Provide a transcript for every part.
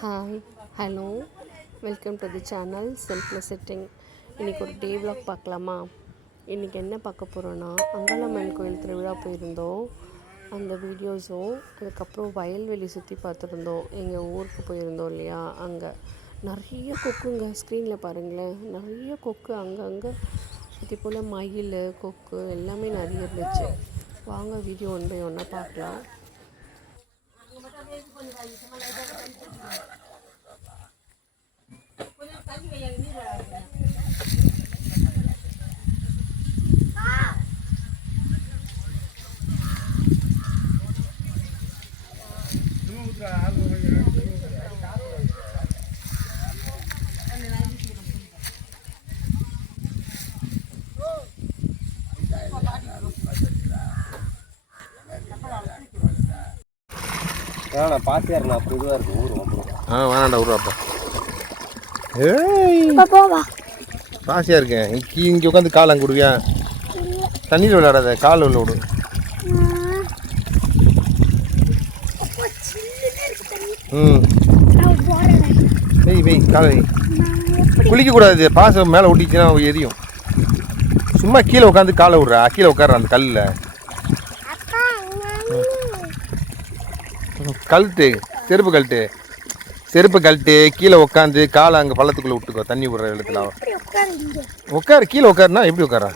Hi hello welcome to the channel simple setting. இன்றைக்கி ஒரு டே vlog பார்க்கலாமா? இன்றைக்கி என்ன பார்க்க போகிறோன்னா, அங்காளம்மன் கோயில் திருவிழா போயிருந்தோம். அந்த வீடியோஸும் அதுக்கப்புறம் வயல்வெளி சுற்றி பார்த்துருந்தோம். எங்கள் ஊருக்கு போயிருந்தோம் இல்லையா, அங்கே நிறைய கொக்குங்க. ஸ்க்ரீனில் பாருங்களேன், நிறைய கொக்கு அங்கங்கே. இதே போல் மயில், கொக்கு எல்லாமே நிறைய இருந்துச்சு. வாங்க வீடியோ ஒன் பை ஒன்றா பார்க்கலாம். பாத்தியாருண்ணா புதுவாக இருக்கு ஊர் வேணாண்டா ஊருவாப்பா. பாசியாக இருக்கேன். இங்கே உட்காந்து கால் அங்கே விடுவியா? தண்ணியில் விளையாடாத, கால் உள்ள விடு. வெய் காலை குளிக்கக்கூடாது. பாசம் மேலே ஒட்டிச்சுன்னா எரியும். சும்மா கீழே உட்காந்து காலை விட்றா. கீழே உட்கார அந்த கல்லில் கழட்டு, செருப்பு கழட்டு கீழே உட்காந்து காலை அங்கே பள்ளத்துக்குள்ளே விட்டுக்கோ. தண்ணி விடுற இடத்துல உட்காரு. கீழே உட்காருனா எப்படி உட்கார?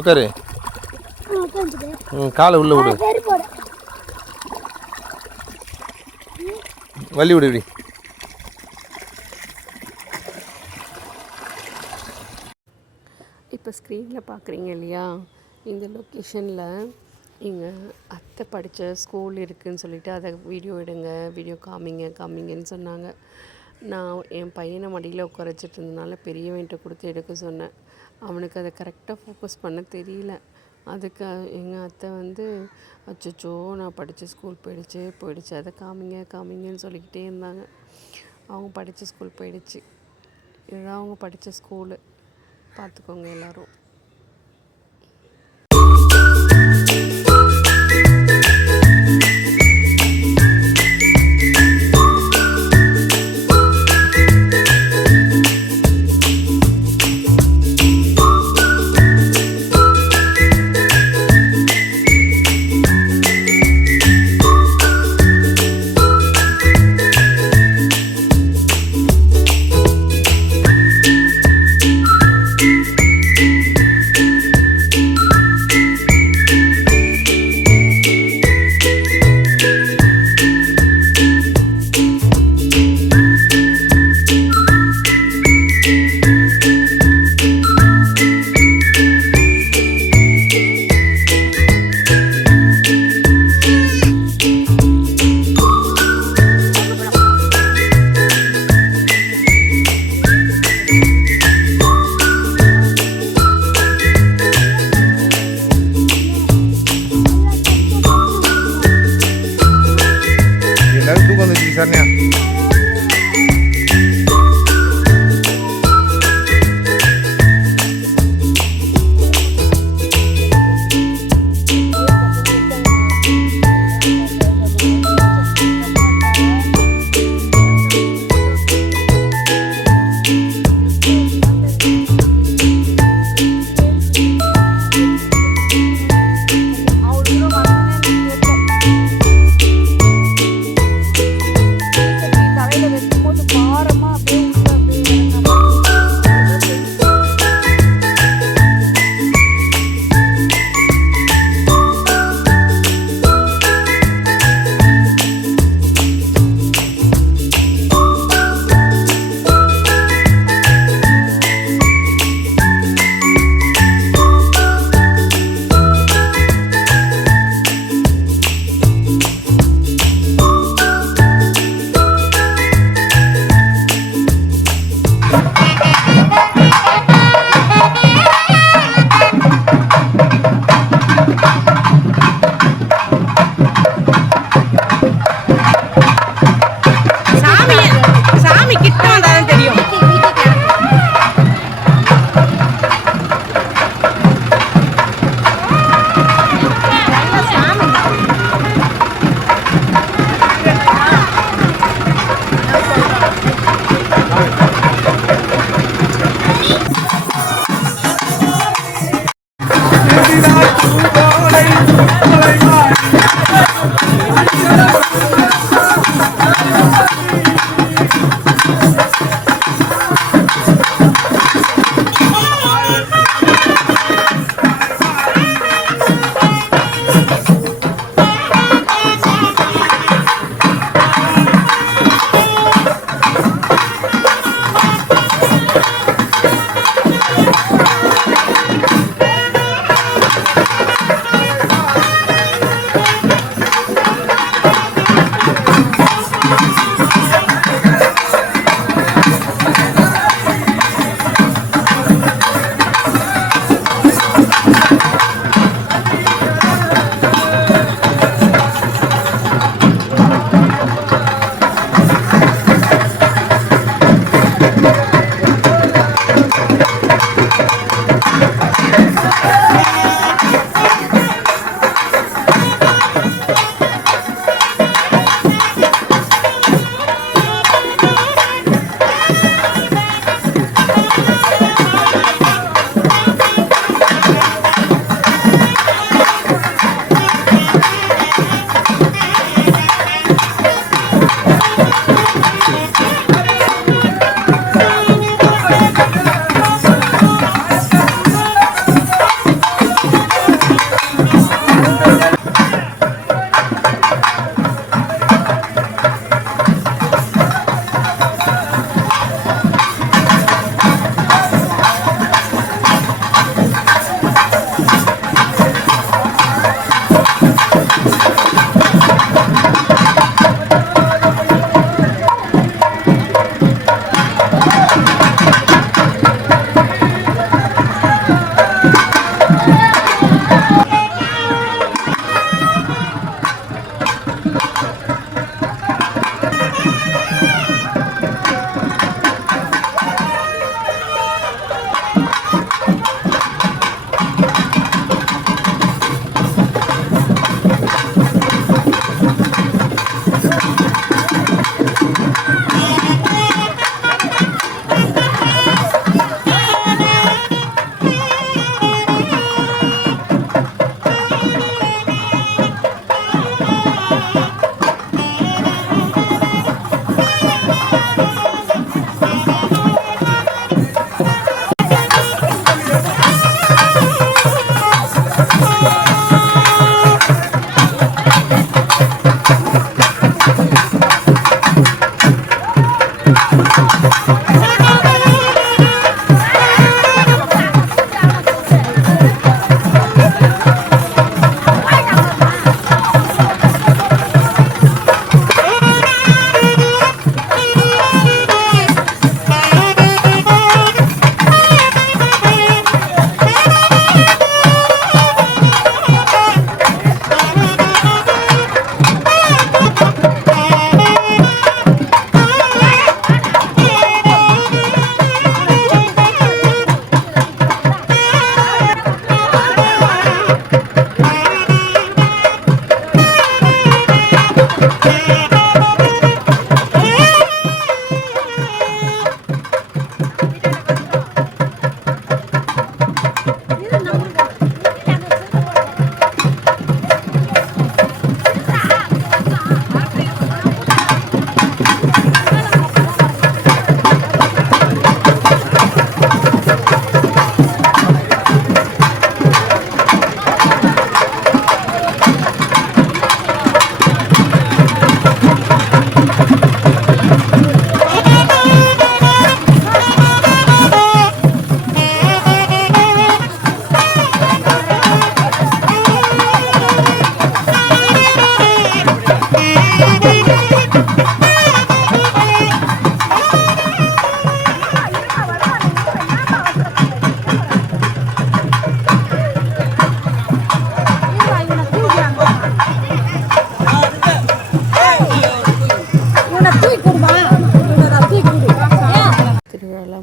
உட்காரு. காலை உள்ள விடு. வள்ளி விடு. இப்படி இப்போ ஸ்க்ரீனில் பார்க்குறீங்க இல்லையா, இந்த லொக்கேஷனில் எங்கள் அத்தை படித்த ஸ்கூல் இருக்குதுன்னு சொல்லிவிட்டு அதை வீடியோ எடுங்க, வீடியோ காமிங்கன்னு சொன்னாங்க. நான் என் பையனை மடியில் உட்கார வச்சுட்டு இருந்ததுனால பெரியவன்கிட்ட கொடுத்து எடுக்க சொன்னேன். அவனுக்கு அதை கரெக்டாக ஃபோக்கஸ் பண்ண தெரியல. அதுக்கு எங்கள் அத்தை அச்சச்சோ நான் படித்த ஸ்கூல் போயிடுச்சு அதை காமிங்கன்னு சொல்லிக்கிட்டே இருந்தாங்க. அவங்க படித்த ஸ்கூல் போயிடுச்சு. இதுதான் அவங்க படித்த ஸ்கூலு. பார்த்துக்கோங்க எல்லோரும். Misalnya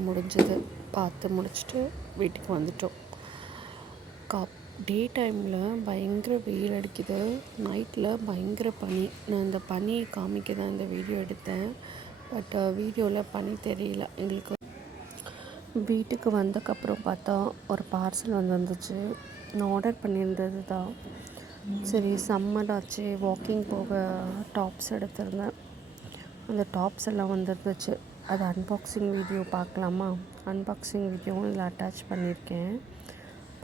முடிஞ்சது பார்த்து முடிச்சுட்டு வீட்டுக்கு வந்துட்டோம். டே டைமில் பயங்கர வெயில் அடிக்குது, நைட்டில் பயங்கர பனி. நான் இந்த பனியை காமிக்க தான் இந்த வீடியோ எடுத்தேன். பட் வீடியோவில் பனி தெரியல எங்களுக்கு. வீட்டுக்கு வந்தக்கப்புறம் பார்த்தா ஒரு பார்சல் வந்துச்சு. நான் ஆர்டர் பண்ணியிருந்தது தான். சரி சம்மர் ஆச்சு, வாக்கிங் போக டாப்ஸ் எடுத்திருந்தேன். அந்த டாப்ஸ் எல்லாம் வந்துருந்துச்சு. அது அன்பாக்சிங் வீடியோ பார்க்கலாமா? அன்பாக்சிங் வீடியோவும் இதில் அட்டாச் பண்ணியிருக்கேன்,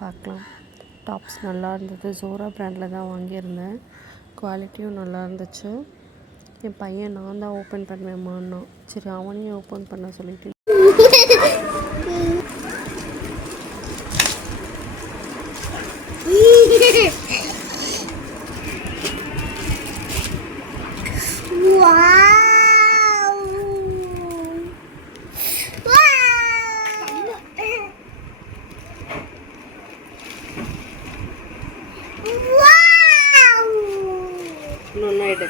பார்க்கலாம். டாப்ஸ் நல்லா இருந்தது. ஜோரா பிராண்டில் தான் வாங்கியிருந்தேன். குவாலிட்டியும் நல்லா இருந்துச்சு. என் பையன் நான் தான் ஓப்பன் பண்ணுவேம்மான்னா, சரி அவனையும் ஓப்பன் பண்ண சொல்லிட்டு இன்னொன்று எடு.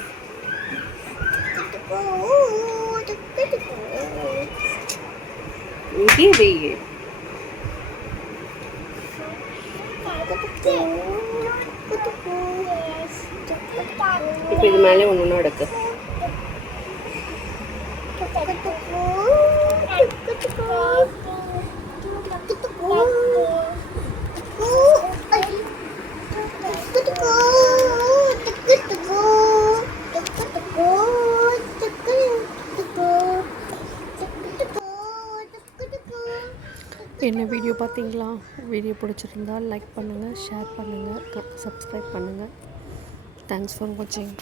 இங்கே வை. இப்போ இது மேலே ஒன்று எடுக்கு. என்ன வீடியோ பார்த்தீங்களா? வீடியோ பிடிச்சிருந்தா லைக் பண்ணுங்கள், ஷேர் பண்ணுங்கள், சப்ஸ்கிரைப் பண்ணுங்கள். தேங்க்ஸ் ஃபார் வாட்சிங்.